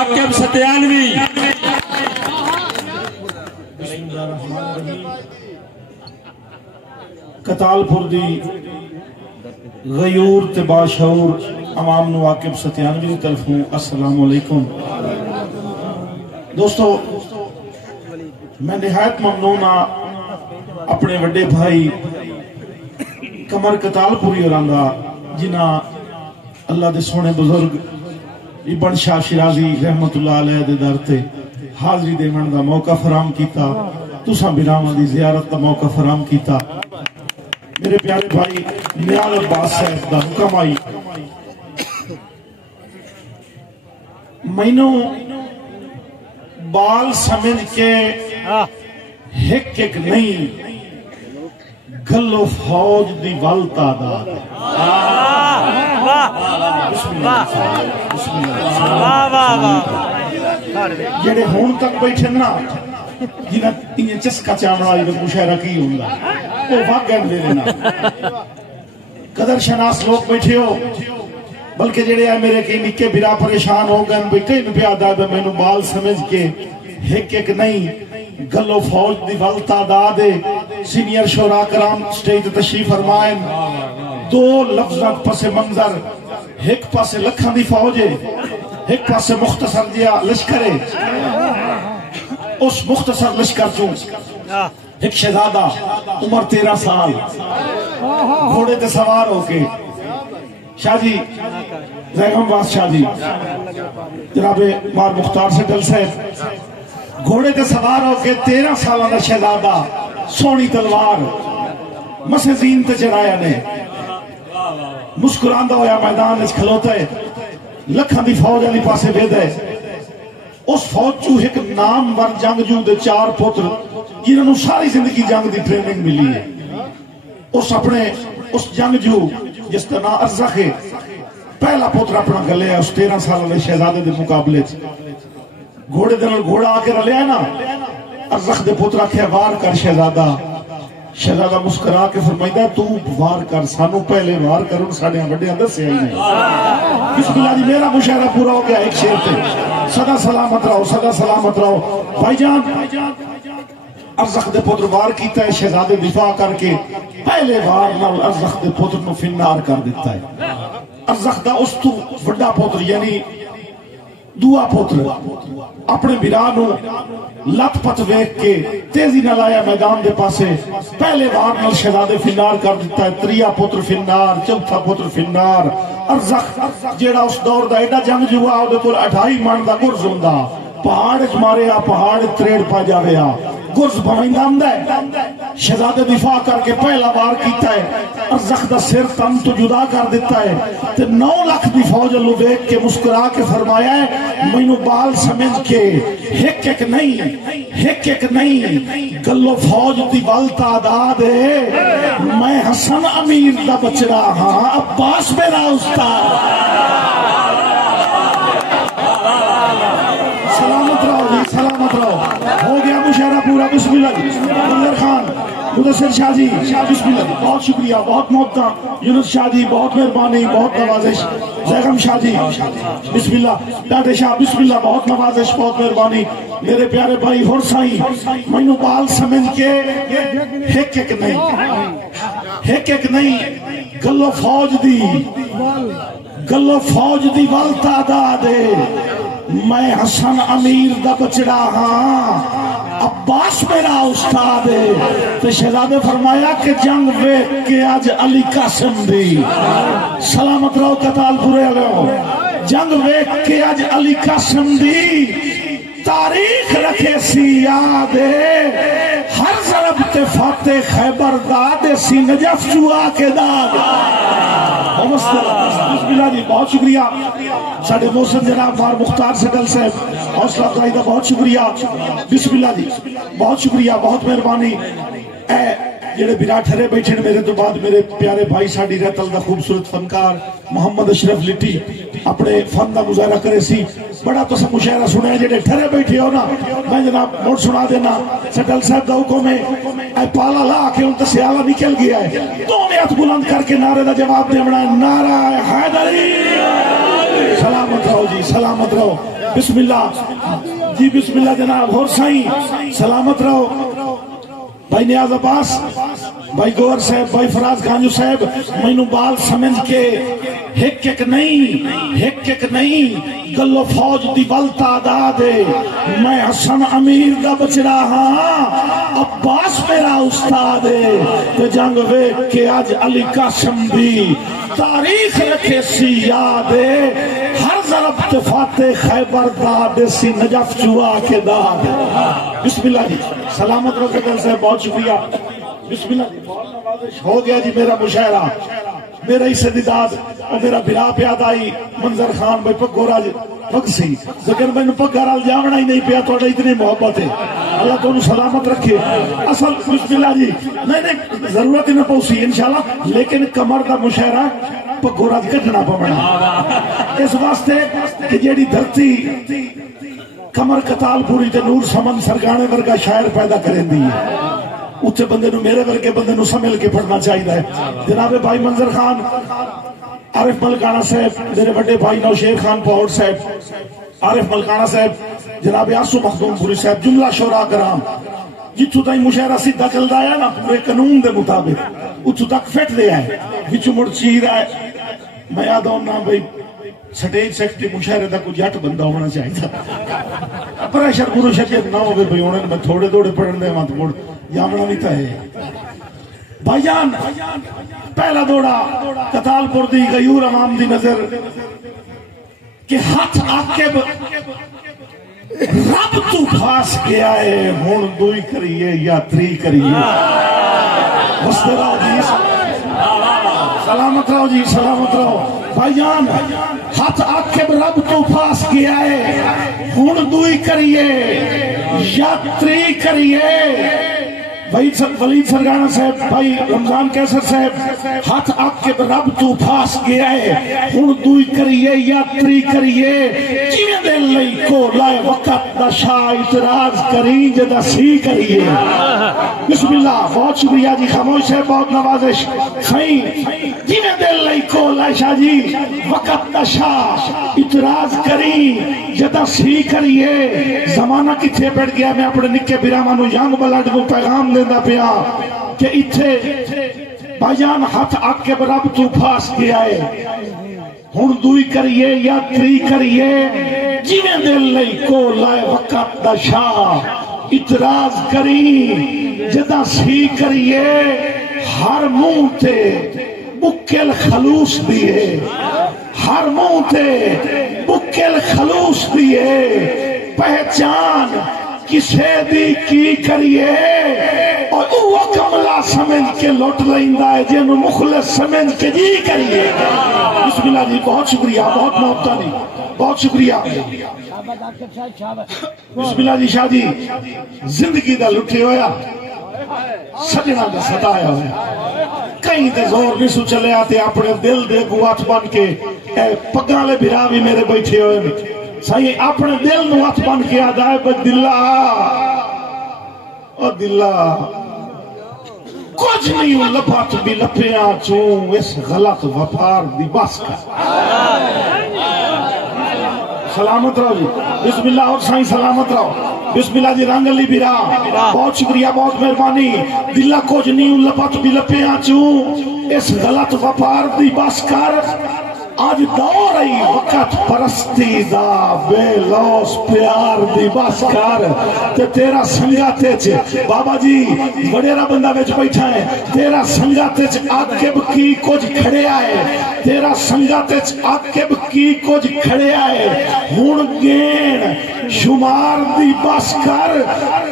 عاقب ستیانوی کتال پور دی غیور تے باشعور عوام نو عاقب ستیانوی دی طرف ہوں السلام علیکم دوستو میں نہایت ممنون اپنے وڈے بھائی کمر کتال پوری اوراندا جنہ اللہ دے سونے بزرگ ابن شاہ شیرازی رحمت اللہ علیہ دے در تے حاضری دیون دا موقع فراہم کیتا تساں براواں دی زیارت دا موقع فراہم کیتا میرے پیارے بھائی نیال عباس صاحب دا حکم آئی مینوں بال سمجھ کے ہک ایک نہیں گلو فوج دی ول تعداد جڑے ہون تک بیٹھے نا جنہ انہیں چسکا چامڑا جنہ مشاعرہ کی ہوندا وہ واقعہ دے دینا قدر شناس لوگ بیٹھے ہو بلکہ جڑے آئے میرے کی نکے بھرا پریشان ہو گئے بیٹھے ان پہ آدھا ہے میں نو بال سمجھ کے ہک ایک نہیں گلو فوج دی ول تعداد سینئر شورا کرام سٹیج تشریف فرمائیں دو لفظات پس منظر ایک پاس لکھاں دی فوج ہے ایک پاس مختصر دیا لشکر ہے اس مختصر لشکر چون ایک شہزادہ عمر 13 سال گھوڑے تے سوار ہو کے شاہ جی زیغم باس شاہ جی جناب مار مختار سے دل سے گھوڑے تے سوار ہو کے 13 سالہ شہزادہ سونی تلوار مسزین تے چڑھایا نے مسکراندہ ہویا میدان اس کھلوتا ہے لکھاں دی فوج علی پاسے بید ہے اس فوج چو ایک نام ور جنگ جو دے 4 پتر جنہوں نے ساری زندگی جنگ دی ٹریننگ ملی ہے اس اپنے اس جنگ جو جس کا نام ارزخ ہے پہلا پتر اپنا گلے ہے اس 13 سالہ شہزادے دے مقابلے گھوڑے دے گھوڑا آکے رلے ہے نا ارزخ دے پتر آکے وار کر شہزادہ مسکرا کے فرمائدہ تو وار کر سانو پہلے وار کر ان ساڑھے وڈے اندر سے آئی نہیں بسم اللہ جی میرا مشاہرہ پورا ہو گیا ایک شیر تے صدا سلامت رہو بھائی جان ارزخ دے پتر وار کیتا ہے شہزادے دفاع کر کے پہلے وار نال ارزخ دے پتر نو فنار کر دیتا ہے ارزخ دا اس تو وڈا پتر یعنی دعا پتر اپنے بیرانو لت پت ویک کے تیزی نہ لایا میدان دے پاسے پہلے وار نال شہزادے فنار کر دیتا ہے تریا پتر فنار چوتھا پتر فنار ارزخ جیڑا اس دور دا ایڈا جنگ جوا او دے کول 28 من دا گرز ہوندا پہاڑ اچ ماریا پہاڑ تریڑ پا جاویا گرز بھویندا ہوندا ہے شہزادے دفاع کر کے پہلا وار کیتا ہے ارزخ دا سر تن تو جدا کر دیتا ہے تے 9 لاکھ دی فوج لو دیکھ کے مسکرا کے فرمایا ہے مینوں بال سمجھ کے ایک ایک نہیں گلو فوج دی ول تعداد ہے میں حسن امیر دا بچڑا ہاں عباس میرا استاد سلامت رہو ہو گیا مشاعرہ پورا بسم اللہ جی مندر خان مدثر شاہ جی بسم اللہ جی بہت شکریہ بہت محبت یونس شاہ جی بہت مہربانی بہت نوازش زیغم شاہ جی بسم اللہ ڈاڈے شاہ بسم اللہ بہت نوازش بہت مہربانی میرے پیارے بھائی ہور سائیں مینوں بال سمجھ کے ایک نہیں گلو فوج دی ول تعداد میں حسن امیر دا بچڑا ہاں عباس میرا استاد ہے تو شہزادے فرمایا کہ جنگ ویکھ کے آج علی قاسم دی سلامت رہو کتال پورے علیہ جنگ ویکھ کے آج علی قاسم دی تاریخ رکھے سی یاد ہر ضرب تے فاتح خیبر داد سی نجف جوا کے داد بسم اللہ جی بہت شکریہ ساڑھے محسن جناب مار مختار سٹل صاحب حوصلہ افزائی دا بہت شکریہ بسم اللہ جی بہت شکریہ بہت مہربانی اے جڑے بنا ٹھرے بیٹھے میرے تو بعد میرے پیارے بھائی ساڑی رہتل دا خوبصورت فنکار محمد اشرف لٹی اپنے فن دا مظاہرہ کرے سی بڑا تو سب مشاعرہ سنے جڑے ٹھرے بیٹھے ہو نا میں جناب موٹ سنا دینا سٹل صاحب دا حکم ہے اے پالا لا کے ان سیالہ نکل گیا ہے دو نے ہاتھ بلند کر کے نعرے دا جواب دے بڑا نعرہ حیدری سلامت رہو جی سلامت رہو بسم اللہ جی بسم اللہ جناب اور سائیں سلامت رہو بھائی نیاز عباس بھائی گور صاحب بھائی فراز گانجو صاحب مینوں بال سمجھ کے ایک ایک نہیں گلو فوج دی بل تعداد ہے میں حسن امیر دا بچڑا ہاں عباس میرا استاد ہے تے جنگ ویکھ کے آج علی قاسم بھی تاریخ رکھے سی یاد ہے ہر ضرب تے فاتح خیبر داد سی نجف چوا کے داد بسم اللہ جی سلامت رہو کے دل سے بہت شکریہ بسم اللہ جی بہت نوازش ہو گیا جی میرا مشاعرہ میرا ہی صدیداد اور میرا بھرا پیاد آئی منظر خان بھائی پک گورا جی پک سی لیکن میں نے پک گرال جاونا ہی نہیں پیا توڑا اتنی محبت ہے اللہ تو انہوں سلامت رکھے اصل بسم اللہ جی نہیں ضرورت ہی نہ پوسی انشاءاللہ لیکن کمر دا مشاعرہ پک گورا جی کٹنا پڑنا اس واسطے کہ جیڑی دھرتی کمر کتال پوری تے نور سمن سرگانے ورگا شاعر پیدا کریں دی اتھے بندے نو میرے ورگے بندے نو سمل کے پڑھنا چاہیے ہے جناب بھائی منظر خان عارف ملکانہ صاحب میرے بڑے بھائی نوشیر خان پہوڑ صاحب عارف ملکانہ صاحب جناب آسو مخدوم پوری صاحب جملہ شورا کرام جتھو تائیں مشاعرہ سیدھا چل رہا ہے نا پورے قانون دے مطابق اتھو تک فٹ دے ہے وچو مڑ چیر ہے میں یاد ہونا بھائی سٹیج سیکٹری مشاعرے دا کوئی جٹ بندہ ہونا چاہیے پریشر پورو شریعت نہ ہوگے بھائی ہونے میں تھوڑے تھوڑے پڑھن دے مات مڑ جامنا نہیں تھا ہے بھائی جان پہلا دوڑا کتال پور دی غیور امام دی نظر کہ ہاتھ آکب رب تو پھاس گیا ہے ہون دوئی کریے یا تری کریے بستے رہو جی سلامت رہو جی سلامت رہو بھائی جان ہاتھ آکب رب تو پھاس گیا ہے ہون دوئی کریے یا تری کریے ولید سرگانہ صاحب بھائی رمضان کیسر صاحب ہاتھ آکب رب تو پھاس گیا ہے ہون دوئی کریے یا تری کریے جیویں دل لئی کو لائے وقت دا شاہ اعتراض کری جدہ سی کریے بسم اللہ بہت شکریہ جی خاموش صاحب بہت نوازش صحیح جیویں دل لئی کو لائے شاہ جی وقت دا شاہ اعتراض کری جدہ سی کریے زمانہ کتھے بیٹھ گیا میں اپنے نکے بیرامانو ینگ بلڈ کو پیغام دینا پیا کہ اتھے بھائی جان ہاتھ آکب رب تو پھاس گیا ہے ہون دوئی کریے یا تری کریے جیویں دل لئی کو لائے وقت دا شاہ اعتراض کری جدہ سی کریے ہر منہ تے بکل خلوص دیئے ہر منہ تے بکل خلوص دیئے پہچان کسے دی کی کریے اور وہ کملا سمجھ کے لوٹ لائندہ ہے جنہوں مخلص سمجھ کے جی کریے بسم اللہ جی بہت شکریہ بہت محبتہ نہیں بہت شکریہ بسم اللہ جی شاہ جی زندگی دا لٹھے ہویا سجنہ دا ستایا ہویا کہیں تے زور نہیں سو چلے آتے اپنے دل دے گوات بن کے پگالے بھراوی میرے بیٹھے ہوئے صحیح اپنے دل نو ہاتھ بن کے آدھائے بس دلہ او دلہ کچھ نہیں ہوں لپات بھی لپیاں چون اس غلط وفار دی بس کا سلامت رہو جی بسم اللہ اور سائیں سلامت رہو بسم اللہ جی رنگ علی بیرا بہت شکریہ بہت مہربانی دلہ کچھ نہیں ہوں لپات بھی لپیاں چون اس غلط وفار دی بس کر آج دور ای وقت پرستی دا بے لوس پیار دی بس کر تے تیرا سنگاتے چھے بابا جی وڈیرا بندہ بیچ بیٹھا ہے تیرا سنگاتے چھے آکب کی کچھ کھڑے آئے تیرا سنگاتے چھے آکب کی کچھ کھڑے آئے ہون گین شمار دی بس کر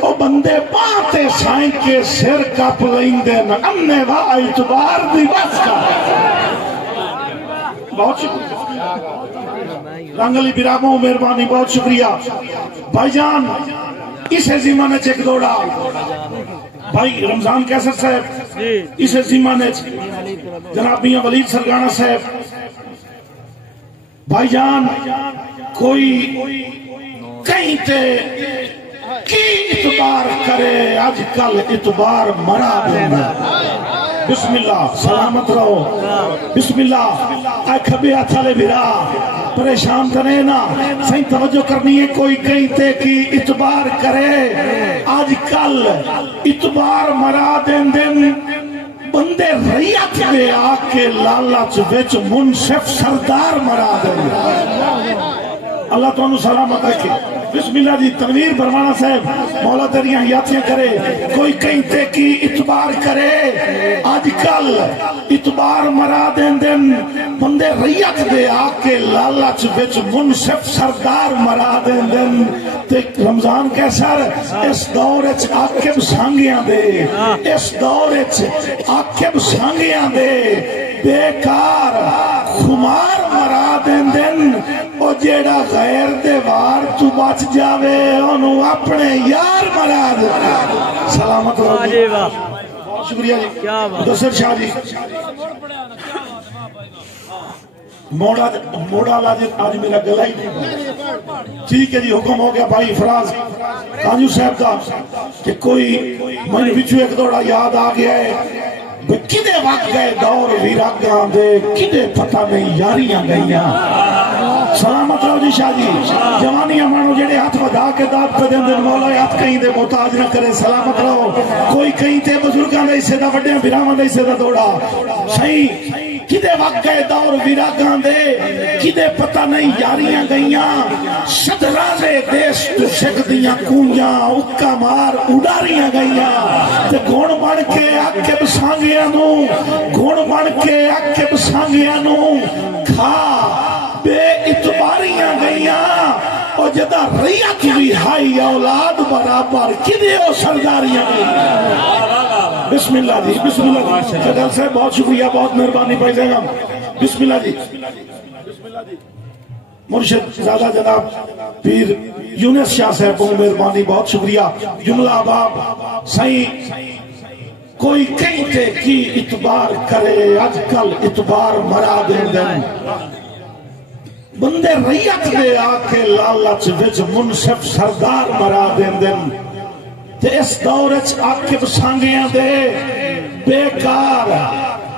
او بندے باتے سائیں کے سر کا پلائندے نا امنے وا اعتبار دی بس کر بہت شکریہ رنگلی برامو مہربانی بہت شکریہ بھائی جان اسے زمانے چیک دوڑا بھائی رمضان کیسر صاحب اسے زمانے چیک جناب میاں ولید سرگانہ صاحب بھائی جان کوئی کہیں تے کی اعتبار کرے آج کل اعتبار مرا دینا بسم اللہ سلامت رہو بسم اللہ اے کھبے ہتھالے بھرا پریشان کرے نا صحیح توجہ کرنی ہے کوئی کہیں تے کی اتبار کرے آج کل اتبار مرا دین دن بندے ریت میں آکے لالچ وچ منصف سردار مرا دین اللہ تو انہوں سلامت رکھے بسم اللہ جی تنویر برمانہ صاحب مولا تیریاں حیاتیاں کرے کوئی کہیں تے کی اتبار کرے آج کل اتبار مرا دین دن بندے ریت دے آکے لالچ وچ منصف سردار مرا دین دن تے رمضان کیسر اس دور اچ آکب سانگیاں دے اس دور اچ آکب سانگیاں دے بیکار خمار مرا دین دن او جیڑا غیر دیوار تو بچ جاوے انہوں اپنے یار مرا دے سلامت رہو بہت شکریہ جی مدثر شاہ جی موڑا لاجت آج میرا گلہ ہی نہیں ٹھیک ہے جی حکم ہو گیا بھائی فراز کانجو صاحب کا کہ کوئی من بچو ایک دوڑا یاد آ گیا ہے کدے وقت گئے دور ویراگاں دے کدے پتہ نہیں یاریاں گئیاں سلامت رہو جی شاہ جی جوانیاں مانو جڑے ہاتھ ودا کے داد پہ دیں دن مولا ہاتھ کہیں دے محتاج نہ کرے سلامت رہو کوئی کہیں تے بزرگاں دے اسے دا وڈیاں بھراواں دے اسے دا دوڑا صحیح کدے وقت گئے دور ویراگاں دے کدے پتہ نہیں یاریاں گئیاں شدرازے دیش تو شک دیاں کونجاں اکا مار اڈاریاں گئیاں تے گھوڑ بڑھ کے آکے بسانگیاں نو گھوڑ بڑھ کے آکے بسانگیاں نو کھا بے اتباریاں گئیاں اور جدہ ریت بھی ہائی اولاد برابر کدے او سرداریاں گئیاں بسم اللہ جی بسم اللہ جی جدل سے بہت شکریہ بہت مہربانی پائی جائے گا بسم اللہ جی مرشد زیادہ جناب پیر یونس شاہ صاحب بہت مہربانی بہت شکریہ جملہ باب صحیح کوئی کہیں تے کی اتبار کرے آج کل اتبار مرا دیں دن بندے ریت دے آکے لالچ وچ منصف سردار مرا دیں دن تے اس دور اچ آکب سانگیاں دے بیکار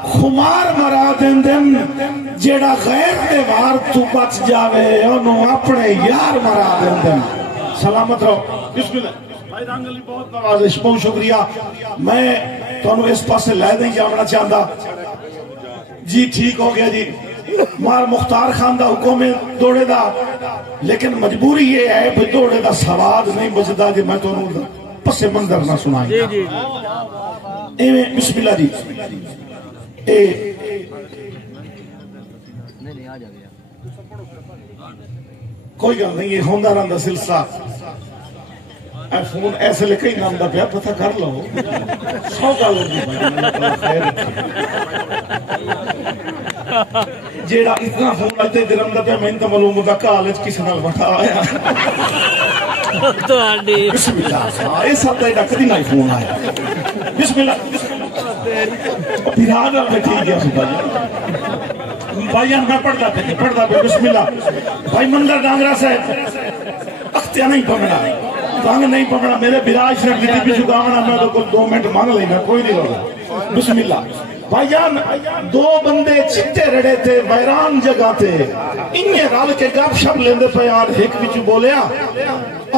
خمار مرا دیں دن جیڑا غیر دیوار تو بچ جاوے انہوں اپنے یار مرا دیں دن سلامت رہو بسم اللہ بھائی رانگلی بہت نوازش بہت شکریہ میں تو انہوں اس پاس سے لے دیں جامنا چاہتا جی ٹھیک ہو گیا جی مار مختار خان دا حکم دوڑے دا لیکن مجبوری یہ ہے کہ دوڑے دا سواد نہیں بجدا جی میں تو انہوں پس منظر نہ سنائیں ایویں بسم اللہ جی کوئی گل نہیں یہ ہوندہ رہندہ سلسلہ اے فون ایسے لے کئی نام دا پیا پتہ کر لو سو گالوں دی خیر جیڑا اتنا فون آتے درم دا پیا میں انتا معلوم دا کالج کسی نال بٹھا آیا بسم اللہ ایسا تیڑا کدی نہیں فون آیا بسم اللہ پیران میں ٹھیک گیا سبھا بھائیان میں پڑھ جاتے بسم اللہ بھائی مندر ڈانگرہ سے اختیار نہیں پڑھنا بانگ نہیں پڑھنا میرے براج رکھ دیتی بھی چکاونا میں تو کل 2 منٹ مانگ لینا کوئی نہیں لگا بسم اللہ بھائی جان 2 بندے چٹے رڑے تھے ویران جگہ تھے انہیں رال کے گاپ شب لیندے پہ آن ایک بچو بولیا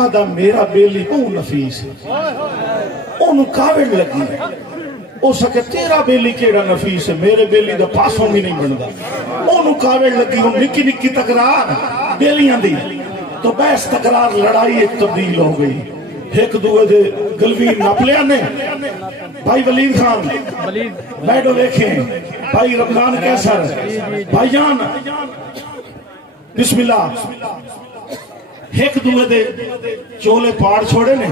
آدھا میرا بیلی بہو نفیس ہے انہوں کاوڑ لگی او سکے تیرا بیلی کیڑا نفیس ہے میرے بیلی دا پاسوں بھی نہیں بندا انہوں کاوڑ لگی ان نکی نکی تقرار بیلیاں دی تو بحث تقرار لڑائی ایک تبدیل ہو گئی ایک دوئے دے گلوین نپلیا نے بھائی ولید خان بیٹھو دیکھیں بھائی رمضان کیسر بھائی جان بسم اللہ ایک دوئے دے چولے پاڑ چھوڑے نے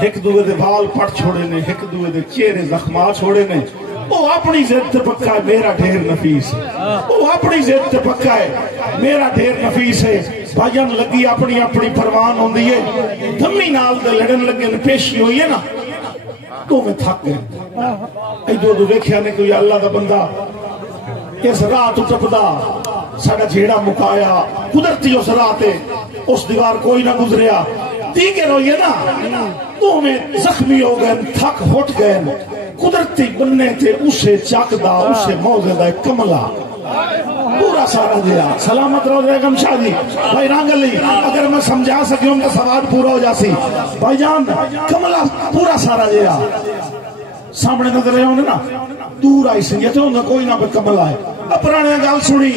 ایک دوئے دے بال پڑ چھوڑے نے ایک دوئے دے چہرے زخمہ چھوڑے نے وہ اپنی زد پکا ہے میرا ڈھیر نفیس ہے وہ اپنی زد پکا ہے میرا ڈھیر نفیس ہے بھائیان لگی اپنی اپنی پروان ہوں دیئے دھمی نال دے لڑن لگے پیشی ہوئی ہے نا تو میں تھک گئے ای دو دیکھیا نے کوئی اللہ دا بندہ اس رات ٹپدا ساڑا جھیڑا مکایا قدرتی اس رات اس دیوار کوئی نہ گزریا دیگر ہوئے نا تو میں زخمی ہو گئے تھک ہٹ گئے قدرتی بننے تھے اسے چاکدہ اسے موزے دا کملہ پورا سارا دیا سلامت رہو دے گم شاہ جی بھائی رانگلی اگر میں سمجھا سکی ہوں تو سوال پورا ہو جاسی بھائی جان کملہ پورا سارا دیا سامنے نظر رہے ہونے نا دور آئی سے یہ تو انہیں کوئی نہ پہ کملہ ہے اپرانے گال سنی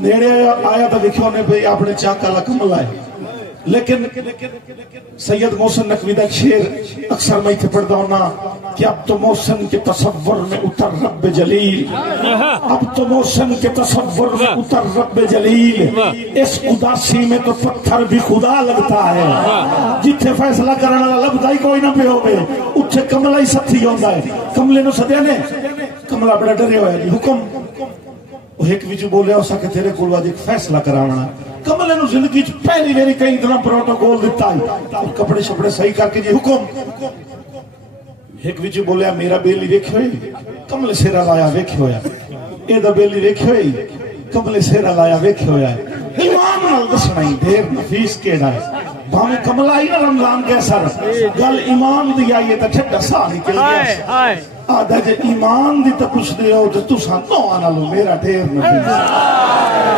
نیڑے آیا تھا دیکھو نے بھئی اپنے چاکالہ کملہ ہے لیکن سید محسن نقوی دا شیر اکثر میں تھے پڑھتا ہونا کہ اب تو محسن کے تصور میں اتر رب جلیل اب تو محسن کے تصور میں اتر رب جلیل اس اداسی میں تو پتھر بھی خدا لگتا ہے جتھے فیصلہ کرنا لبدا ہی کوئی نہ پہ ہوئے اتھے کملہ ہی ستھی ہوندہ ہے کملے نو سدے نے کملہ بڑا ڈرے ہوئے جی حکم وہ ایک ویچو بولے ہو سکے تیرے کولوا جی فیصلہ کرانا کملے نو زندگی پہلی میری کئی اتنا پروٹوکول دیتا ہے کپڑے شپڑے صحیح کر کے جی حکم ایک ویچو بولے میرا بیلی ویکھے ہوئی کملے سیرہ لایا ویکھے ہویا ایدہ بیلی ویکھے ہوئی کملے سیرہ لایا ویکھے ہویا ایمان نال دسنائی دیر نفیس کیڑا ہے بھامے کملہ ہی نہ رمضان کے سر گل ایمان دیا یہ تا چھٹا سا نکل گیا آدھا جے ایمان دی تا پوچھ دے ہو تو ساں نو آنا لو میرا دیر نفیس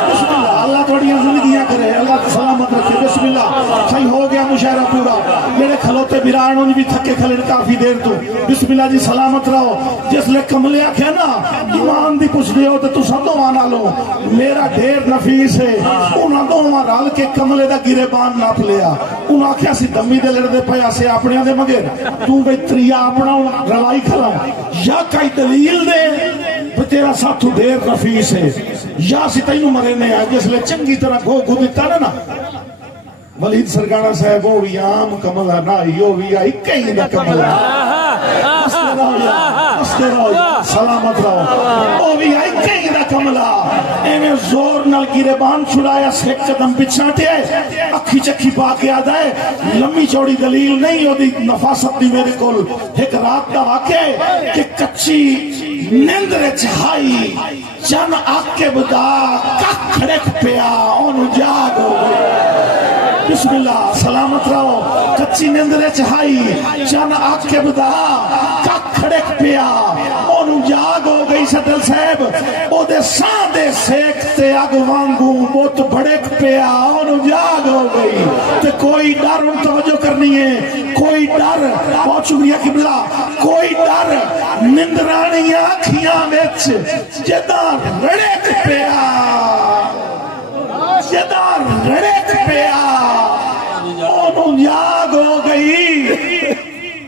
بسم اللہ اللہ توڑیاں زندگیاں کرے اللہ تو سلامت رکھے بسم اللہ صحیح ہو گیا مشاہرہ پورا میرے کھلوتے بیرانوں بھی تھکے کھلے کافی دیر تو بسم اللہ جی سلامت رہو جس لے کملے آکھے نا ایمان دی پوچھ دے ہو تو ساں نو آنا لو میرا دیر نفیس ہے انہاں دو وہاں رال کے کملے دا گرے بان ناپ لیا انہاں کیا سی دمی دے لڑ دے پیا سے اپنے دے مگر تو بے تریا اپنا روائی کھلا یا کئی دلیل دے تیرا ساتھو دیر نفیس ہے یا سی تینو مرنے آئے جس لے چنگی طرح گو دیتا نا ولید سرگانا صاحب وہ بھی عام کملہ نا یو بھی آئی کئی دا کملہ استے رہو سلامت رہو وہ بھی آئی کئی دا کملہ ایمیں زور نال گیرے بان چھڑایا سے قدم پچھاٹے اکھی چکھی پاکے آدھا ہے لمبی چوڑی دلیل نہیں ہو دی نفاست دی میرے کول ایک رات دا واقع کہ کچی نندر چہائی چن آکے بدا کھڑک پیا انہوں جاگ ہو بسم اللہ سلامت رہو کچی نندر چہائی چن آکے بدا کھڑک پیا انہوں جاگ ہو گئی سٹل صاحب او دے ساندے سیکتے اگ وانگوں بہت بڑک پیا انہوں جاگ ہو گئی تے کوئی ڈر ان توجہ کرنی ہے کوئی ڈر بہت شکریہ قبلہ کوئی ڈر نندرانی آنکھیاں ویچ جدار رڑک پیا جدار رڑک پیا انہوں جاگ ہو گئی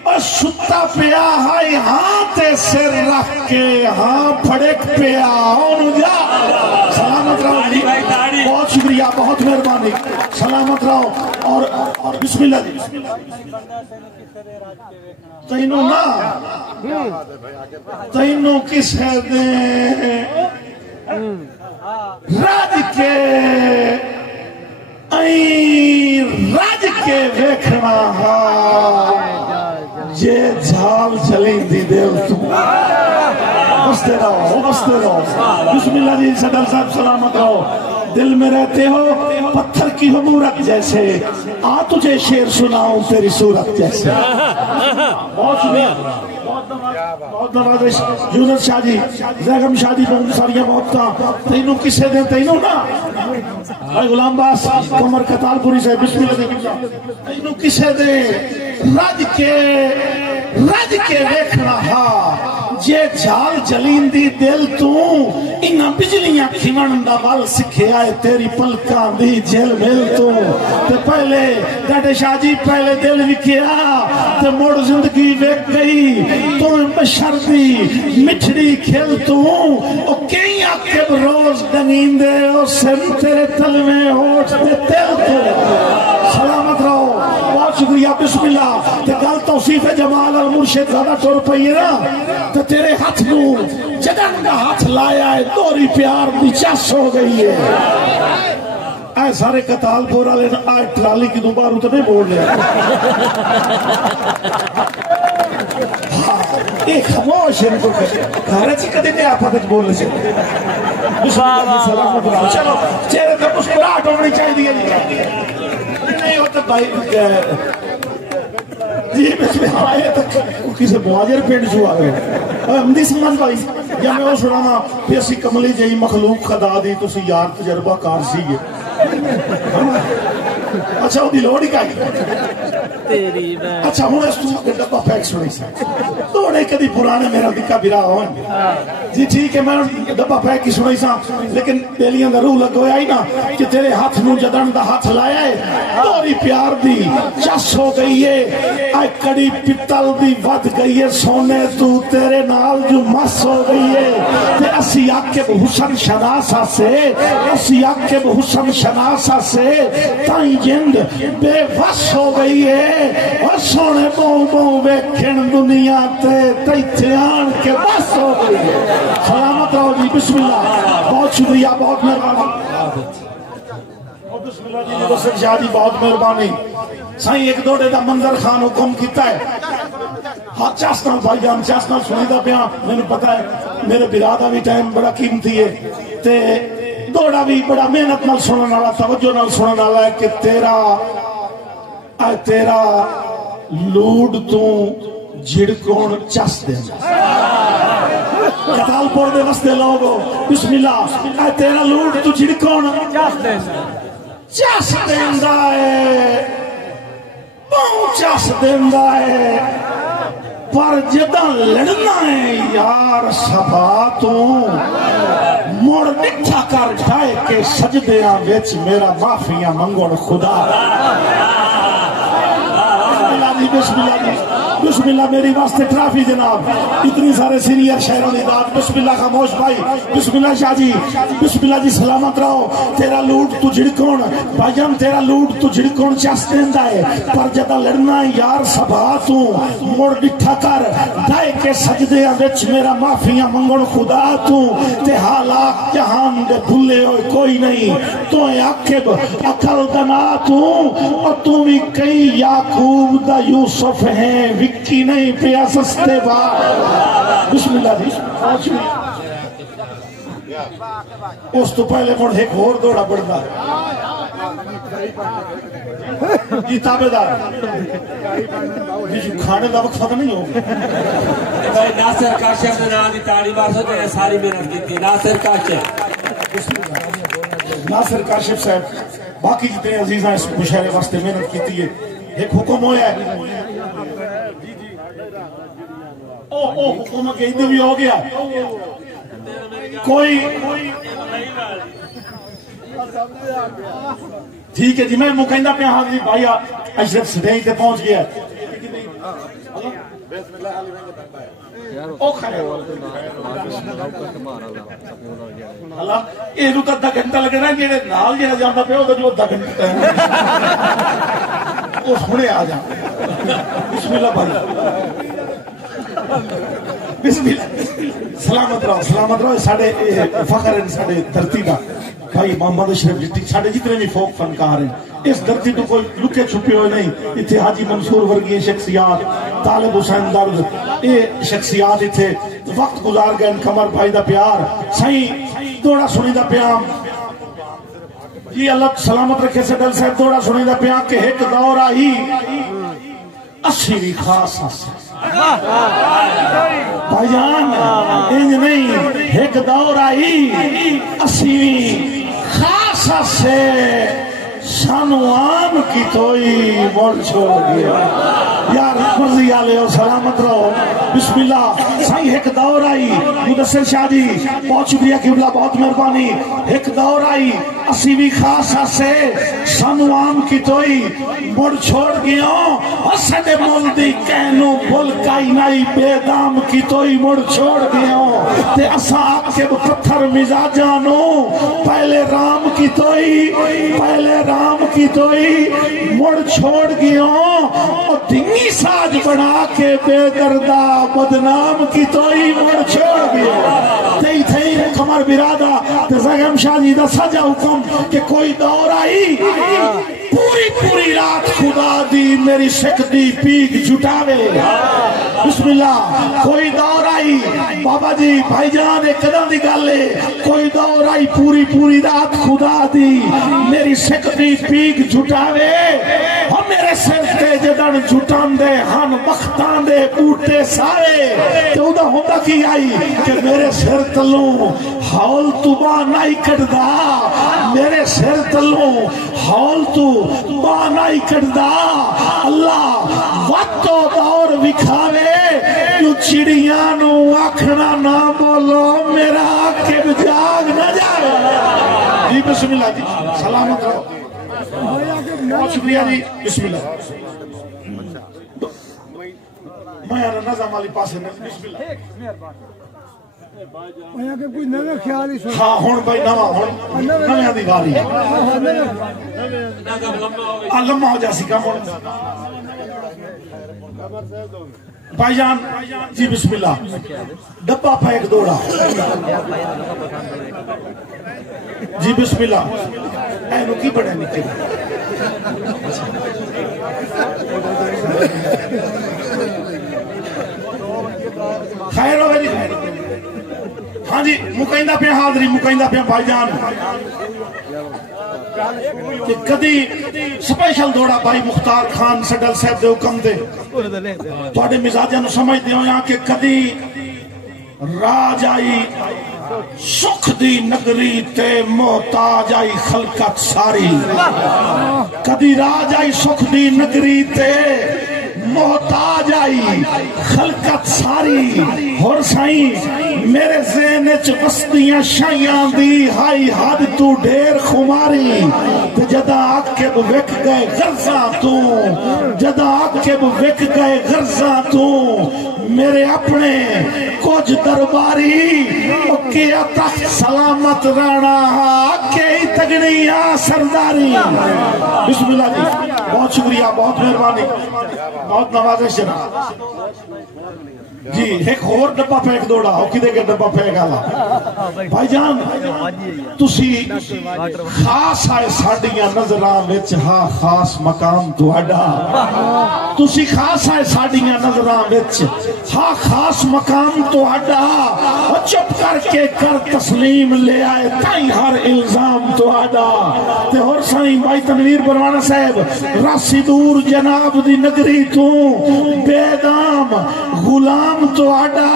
اور ستا پیا ہائی ہاں تے سر رکھ کے ہاں پھڑک پیا انہوں جاگ سلامت رہو بہت شکریہ بہت مہربانی سلامت رہو اور بسم اللہ جی تینوں نا تینوں کس ہے دیں راج کے راج کے ویکھنا جے جھال چلیں دی دیو تو بستے رہو بسم اللہ جی صدر صاحب سلامت رہو دل میں رہتے ہو پتھر کی حمورت جیسے آ تجھے شیر سناؤں تیری صورت جیسے بہت شکریہ بہت نوازش یونس شاہ جی زیغم شاہ جی بہت ساریاں بہت تھا تینوں کسے دیں تینوں نا بھائی غلام باس کمر کتال پوری سے بسم اللہ تینوں کسے دیں رج کے ویکھنا ہا جے جھال جلین دی دل تو انہاں بجلیاں کھیون دا بال سکھے آئے تیری پلکاں دی جل مل تو تے پہلے ڈاڈے شاہ جی پہلے دل وکیا تے موڑ زندگی ویک گئی تو بشر دی مٹھڑی کھل تو او کئی آکب روز ڈنگین دے او سن تیرے تل میں ہوٹ تے تل تو سلامت رہو بہت شکریہ بسم اللہ تے گل توصیف جمال المرشد زیادہ ٹور پئیے نا تے تیرے ہاتھ نو جگن کا ہاتھ لایا ہے دوری پیار دی چس ہو گئی ہے اے سارے کتال پورا لینا آئے ٹرالی کی دوبارہ تو نہیں بول لیا ایک خموش ہے کو گھر چی کدی نہیں آپ کچھ بولنے سے بسم اللہ سلامت اللہ چلو چہرے پر مسکراہٹ ہونی چاہیے نہیں ہوتا تو بھائی جی آئے تک کسی مہاجر پینڈ جو آئے ہمدی سمجھ بھائی یا میں وہ سنانا پیسی کملی جئی مخلوق خدا دی تو سی یار تجربہ کار سی گے اچھا وہ دی لوڑی کا اچھا ہوں اس تو ڈبا پیک سنی سا توڑے کدی پرانے میرا دکھا برا ہوئن جی ٹھیک ہے میں ڈبا پیک کی سنی سا لیکن بیلیاں دا روح لگویا ہی نا کہ تیرے ہاتھ نو جدن دا ہاتھ لایا ہے توری پیار دی چس ہو گئی ہے آئے کڑی پتل دی ود گئی ہے سونے تو تیرے نال جو مس ہو گئی ہے تے اسی عقب حسن شناسا سے اسی عقب حسن شناسا سے تائیں جند بے وس ہو گئی ہے اور سونے بہو ویکھن دنیا تے تیتھے آن کے بس ہو گئی ہے سلامت رہو جی بسم اللہ بہت شکریہ بہت مہربانی بسم اللہ جی مدثر شاہ جی بہت مہربانی سائیں ایک دوڑے دا منظر خان حکم کیتا ہے ہاں چاستان بھائی جان چاستان سنیدہ پیاں میں نے پتا ہے میرے برادہ بھی ٹائم بڑا قیمتی ہے تے دوڑا بھی بڑا محنت نال سنن والا توجہ نال سنن والا ہے کہ تیرا لوڈ تو جھڑکون چس دینا کتال پور دے وستے لوگو بسم اللہ اے تیرا لوڈ تو جھڑکون چس دینا ہے بہت چس دینا ہے پر جدہ لڑنا ہے یار سبا تو موڑ نٹھا کر جائے کہ سجدیاں ویچ میرا معافیاں منگوڑ خدا بسم اللہ جی بسم اللہ میری واسطے ٹرافی جناب اتنی سارے سینئر شہروں نے داد بسم اللہ خاموش بھائی بسم اللہ شاہ جی بسم اللہ جی سلامت رہو تیرا لوٹ تو جھڑکون بھائیان تیرا لوٹ تو جھڑکون چاس دیندہ ہے پر جدہ لڑنا یار سبھا تو موڑ ڈٹھا کر دائے کے سجدے وچ میرا معافیاں منگوڑ خدا تو تے حالات جہان دے بھولے ہوئے کوئی نہیں تو عقب عقل دنا تو اور تو بھی کئی یعقوب دا یوسف ہیں وکی نہیں پیا سستے بار بسم اللہ جی اس تو پہلے مڑ ایک اور دوڑا بڑھتا جی تابدار جی کھانے دا وقت نہیں ہوگا ناصر کاشف نے نام دی تاڑی بار سو جائے ساری محنت کی تھی ناصر کاشف ناصر کاشف صاحب باقی جتنے عزیزاں اس مشاہرے واسطے محنت کی تھی ایک حکم ہویا ہے او حکم کے ادھر بھی ہو گیا کوئی ٹھیک ہے جی میں مکہندہ پہ حاضری بھائی اشرف سدھائی تے پہنچ گیا او خیر اللہ یہ تو تا گھنٹہ لگنا جیڑے نال جیڑا جاندا پہ او جو 10 گھنٹہ او سنے آ جا بسم اللہ بھائی بسم اللہ سلامت رہو ساڑھے فخر ہیں ساڑھے دھرتی دا بھائی محمد اشرف جی ساڑھے جتنے بھی فوق فنکار ہیں اس دھرتی تو کوئی لکے چھپے ہوئے نہیں اتھے حاجی منصور ورگی شخصیات طالب حسین درد یہ شخصیات اتھے وقت گزار گئے کمر بھائی دا پیار صحیح دوڑا سنی دا پیام جی اللہ سلامت رکھے سے ڈل صاحب دوڑا سنی دا پیام کہ ایک دور آئی اسیری خاص بھائی جان انج نہیں ایک دور آئی اسیری خاص سے سانوان کی توئی موڑ چھوڑ گیا یار مرضی آلے ہو سلامت رہو بسم اللہ صحیح ایک دور آئی مدثر شاہ جی بہت شکریہ قبلہ بہت مہربانی ایک دور آئی اسیوی خاصہ سے سانوان کی توئی موڑ چھوڑ گیا حسد مولدی کہنو بھول کائی نائی بے دام کی توئی موڑ چھوڑ گیا تے اسا آپ کے پتھر مزاجانو پہلے رام کی توئی مڑ چھوڑ گیا اور دنگی ساج بڑھا کے بے دردہ بدنام کی توئی مڑ چھوڑ گیا تئی تھئی کمر برادہ تے زغم شاہ جی دا سجا حکم کہ کوئی دور آئی پوری رات خدا دی میری شک دی پیگ جھٹاوے بسم اللہ کوئی دور آئی بابا جی بھائی جان ایک قدم دی گالے کوئی دور آئی پوری رات خدا دی میری شک دی پیگ جھٹاوے رڑن جھٹان دے ہن بختان دے بوٹے سارے تے او دا ہوندا کی آئی کہ میرے سر تلوں ہول تو با نہیں کٹدا میرے سر تلوں ہول تو با نہیں کٹدا اللہ وقتو دور وکھاوے جو چڑیاں نو آکھنا نہ بولو میرا عاقب جاگ نہ جائے جی بسم اللہ جی سلامت رہو بہت شکریہ جی بسم اللہ میں نظام والی پاسے بسم اللہ کوئی نہ خیال ہی ہاں ہون بھائی نواں ہون نویں دی گالی لمحہ ہو جاسی کم ہون بھائی جان جی بسم اللہ ڈبہ پھینک دوڑا جی بسم اللہ اینو کی بڑے نکلے خیر ہوئے جی خیر ہاں جی مکائندہ پہ حاضری مکائندہ پہ بھائی جان کہ کدی سپیشل دوڑا بھائی مختار خان سڈل صاحب دے حکم دے تواڈے مزاجاں نو سمجھ دیو یہاں کہ کدی راج آئی سکھ دی نگری تے محتاج آئی خلقت ساری کدی راج آئی سکھ دی نگری تے محتاج آئی خلقت ساری اور سائیں میرے ذہن چ وسطیاں شائیاں دی ہائی حد تو ڈھیر خماری تے جدا عاقب وک گئے غرضاں تو جدا عاقب وک گئے غرضاں تو میرے اپنے کچھ درباری کیا تخت سلامت رانا کئی تگڑیاں سرداری بسم اللہ جی بہت شکریہ بہت مہربانی بہت نوازش جناب جی ایک اور ڈبہ پھینک دوڑا ہو کدے کے ڈبہ پھینک آلا بھائی جان تسی خاص آئے ساڑیاں نظران وچ ہاں خاص مقام تواڈا تسی خاص آئے ساڑیاں نظران وچ ہاں خاص مقام تواڈا چپ کر کے کر تسلیم لے آئے تائیں ہر الزام تواڈا تے اور سائیں بھائی تنویر پروانہ صاحب راسی دور جناب دی نگری تو بے دام غلام تو آڈا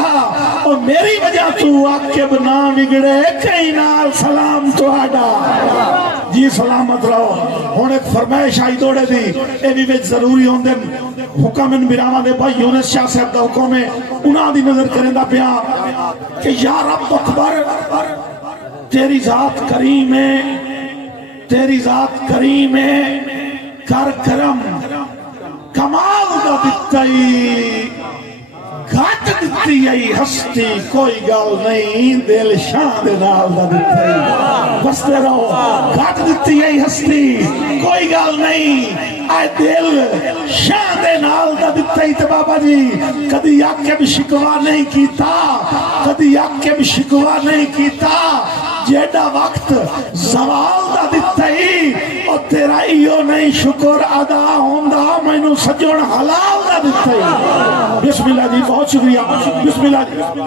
اور میری وجہ تو عاقب نہ بگڑے کئی نال سلام تو آڈا جی سلامت رہو ہون ایک فرمائش آئی دوڑے دی اے بھی وچ ضروری ہون دن حکم ان براما دے بھائی یونس شاہ صاحب دا حکم ہے انہاں دی نظر کریں دا پیا کہ یا رب اکبر تیری ذات کریم ہے تیری ذات کریم ہے کر کرم کمال دا دتائی گھٹ دتی آئی ہستی کوئی گل نہیں دل شان دے نال دا دتی بستے رہو گھٹ دتی آئی ہستی کوئی گل نہیں اے دل شان دے نال دا دتی تے بابا جی کدی آکے بھی شکوا نہیں کیتا کدی آکے بھی شکوا نہیں کیتا جیڑا وقت زوال دا دتی اور تیرا ایو نہیں شکر ادا ہوندا مینوں سجن حلال دا دتی بسم اللہ جی بہت شکریہ بسم اللہ جی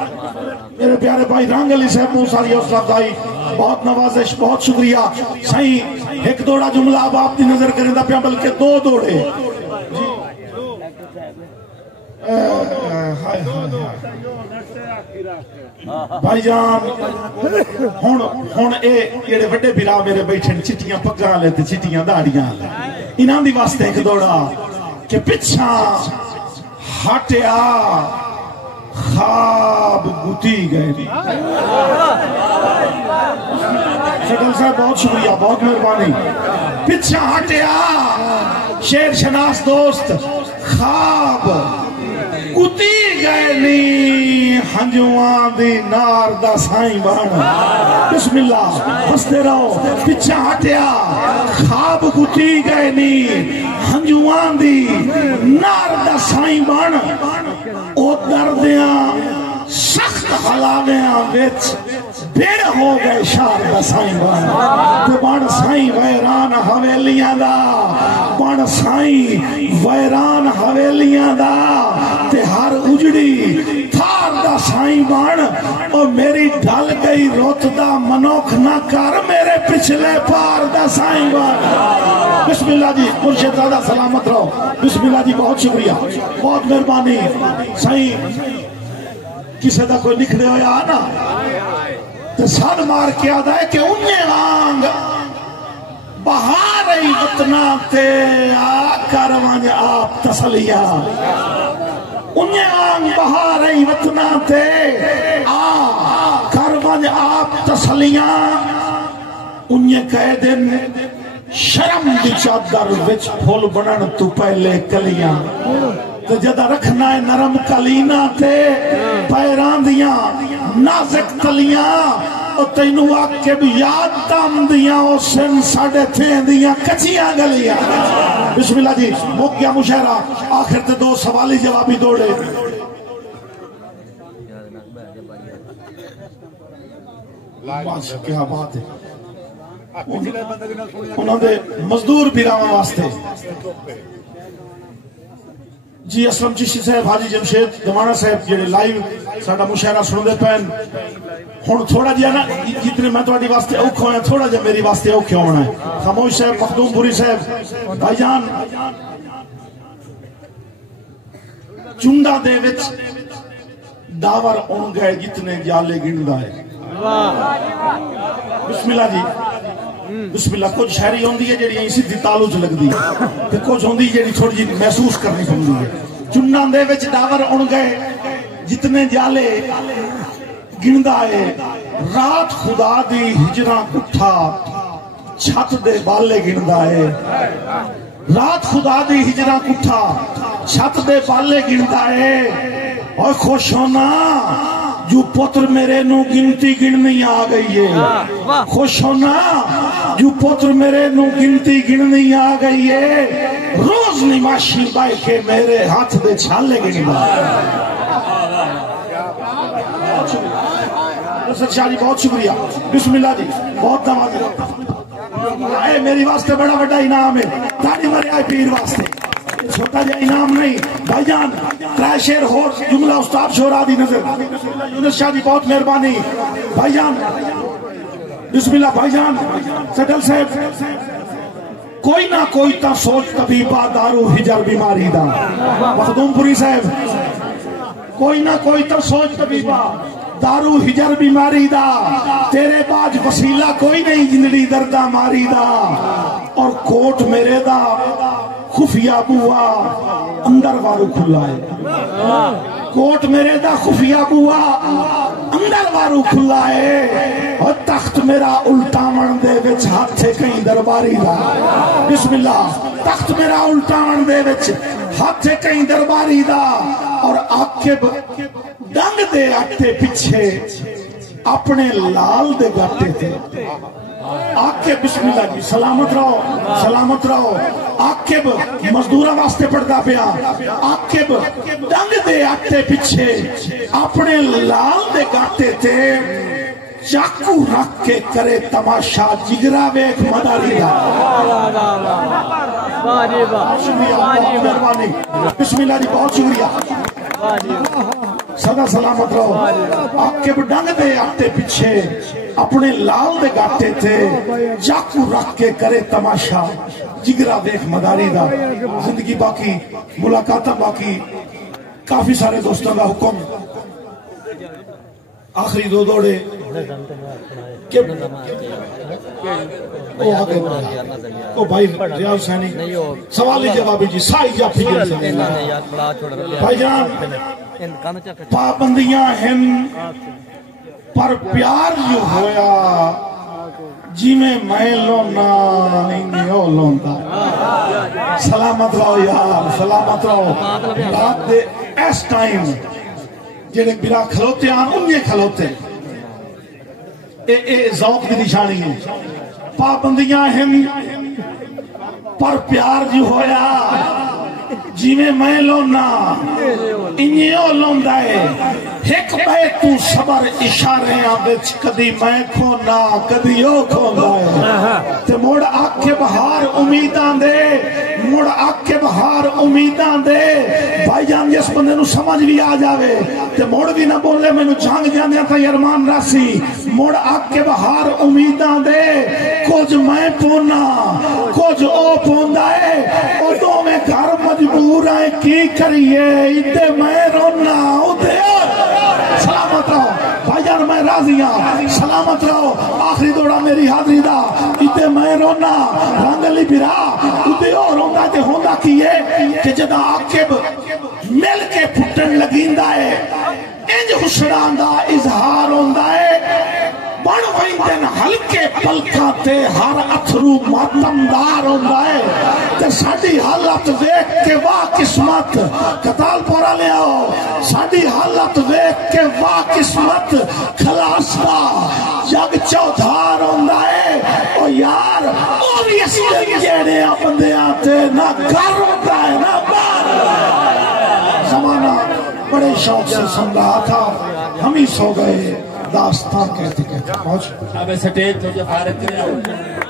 میرے پیارے بھائی رنگ علی صاحب موسیٰ حوصلہ افزائی بہت نوازش بہت شکریہ صحیح ایک دوڑا جملہ اب آپ دی نظر کریں دا پیا بلکہ دو دوڑے بھائی جان ہون اے جڑے وڈے بھرا میرے بیٹھن چٹیاں پگاں لے تے چٹیاں داڑیاں انہاں دی واسطے ایک دوڑا کہ پچھا ہٹیا خواب گتی گئے سٹل صاحب بہت شکریہ بہت مہربانی پچھا ہٹیا شیر شناس دوست خواب کتی گئے نی ہنجوان دی نار دا سائیں بان بسم اللہ ہستے رہو پچھا ہٹیا خواب کتی گئے نی ہنجوان دی نار دا سائیں بان او دردیاں سخت حلاویاں وچ بھیڑ ہو گئے شار دا سائیں بان تو بان سائیں ویران حویلیاں دا بان سائیں ویران حویلیاں دا تے ہر اجڑی تھار دا سائیں بان او میری ڈھل گئی روت دا منوکھ نہ کر میرے پچھلے پار دا سائیں بان بسم اللہ جی مرشد دادا سلامت رہو بسم اللہ جی بہت شکریہ بہت مہربانی سائیں کسے دا کوئی لکھ دے ہویا نا تو ساتھ مار کے آدھا ہے کہ انہیں آنگ بہار ای وطنا تے آ کروان آپ تسلیہ انہیں آنگ بہار ای وطنا تے آ کروان آپ تسلیہ انہیں کہہ دن شرم دی چادر وچ پھول بنن تو پہلے کلیاں تو جدہ رکھنا ہے نرم کلینا تے پیران دیاں نازک تلیاں اور تینو آکے بھی یاد دام دیاں اور سن ساڑے تھیں دیاں کچیاں گلیاں بسم اللہ جی موک گیا مشاہرہ آخر تے دو سوالی جوابی دوڑے کیا بات ہے انہوں نے مزدور پیراوان واسطے جی اسلم چشتی صاحب حاجی جمشید دمانہ صاحب جیڑے لائیو ساڑا مشاہرہ سنو دے پہن ہون تھوڑا جیا نا جتنے میں توڑی واسطے اوکھ ہوئے ہیں تھوڑا جا میری واسطے اوکھ ہونا ہے خاموش صاحب مخدوم پوری صاحب بھائی جان چندہ دے وچ داور اون گئے جتنے جالے گنڈا ہے بسم اللہ جی بسم اللہ کچھ شہری ہوندی ہے جیڑی اسی دی تعلق چ لگ دی تے کچھ ہوندی جیڑی تھوڑی جی محسوس کرنی پوندی ہے چناں دے وچ ڈاور اون گئے جتنے جالے گندا ہے رات خدا دی ہجراں کٹھا چھت دے بالے گندا ہے رات خدا دی ہجراں کٹھا چھت دے بالے گندا ہے اور خوش ہونا جو پتر میرے نو گنتی گننی آ گئی ہے خوش ہونا جو پتر میرے نو گنتی گننی آ گئی ہے روز نماشی بائی کے میرے ہاتھ دے چھالے گننا شاہ جی بہت شکریہ بسم اللہ جی بہت دماغ اے میری واسطے بڑا بڑا انعام ہے تاڑی مرے آئے پیر واسطے چھوٹا جا انعام نہیں بھائی جان ترائے شیر ہو جملہ استاد شورا دی نظر یونس شاہ جی بہت مہربانی بھائی جان بسم اللہ بھائی جان سٹل صاحب کوئی نہ کوئی تا سوچ طبیبہ دارو ہجر بیماری دا مخدوم پوری صاحب کوئی نہ کوئی تا سوچ طبیبہ دارو ہجر بیماری دا تیرے باج وسیلہ کوئی نہیں جنڈی دردہ ماری دا اور کوٹ میرے دا خفیہ بوا اندر وارو کھلا ہے کوٹ میرے دا خفیہ بوا اندر وارو کھلا ہے اور تخت میرا الٹاون دے وچ ہاتھے کہیں درباری دا بسم اللہ تخت میرا الٹاون دے وچ ہاتھے کہیں درباری دا اور عاقب ڈنگ دے آتے پیچھے اپنے لال دے گاٹے تھے آکے بسم اللہ جی سلامت رہو آکے مزدورہ واسطے پڑھتا پیا آکے ڈنگ دے آتے پیچھے اپنے لال دے گاٹے تھے چاکو رکھ کے کرے تماشا جگرہ ویک مداری دا بسم اللہ جی بہت شکریہ سدا سلامت رہو آکے ڈنگ دے آتے پیچھے اپنے لال دے گاٹے تھے چاکو رکھ کے کرے تماشا جگرہ ویک مداری دا زندگی باقی ملاقاتہ باقی کافی سارے دوستوں کا حکم آخری دو دوڑے او بھائی ریاض حسینی سوالی جوابی جی سائی جا پھر بھائی جان پابندیاں ہیں پر پیار جو ہویا جی میں لونا نہیں ہو لوندا سلامت رہو یار سلامت رہو رات دے اس ٹائم جڑے برا کھلوتے آن انہیں کھلوتے اے ذوق کی نشانی ہے پابندیاں ہیں پر پیار جو ہویا جی جی میں لونا انہیوں لوندا ہے ایک بے تو صبر اشارے آبچ کدی میں کھونا کدی او کھوندا ہے تے موڑ آکے بہار امیداں دے موڑ آکے بہار امیداں دے بھائی جان جس بندے نو سمجھ بھی آ جاوے تے موڑ بھی نہ بولے میں نو جانگ جانے تھا یرمان راسی موڑ آکے بہار امیداں دے کچھ میں پونا کچھ او پوندا ہے او دو میں گھر مجبور آئے کی کریے ادھے میں رونا ادھے سلامت رہو بھائی جان میں راضی ہوں سلامت رہو آخری دوڑا میری حاضری دا ادھے میں رونا رنگلی برا ادھے اور رونا تے ہوندہ کیے کہ جدا عاقب مل کے پھٹن لگیندہ ہے انج حسنان دا اظہار ہوندہ ہے بڑھ ویندن ہلکے پلکاں تے ہر اتھرو ماتمدار ہوندہ ہے تے ساڑی حالت ویک کے واہ قسمت قتال پورا لے آؤ ساڑی حالت ویک کے واہ قسمت خلاص دا جگ چودھار ہوندہ ہے او یار او بھی اس لئے جیڑے اپندے آتے نہ گھر ہوندہ ہے نہ بار زمانہ بڑے شوق سے سن رہا تھا ہم ہی سو گئے داستان کہتے کہتے پہنچ اب سٹیج تو جو فارغ کرے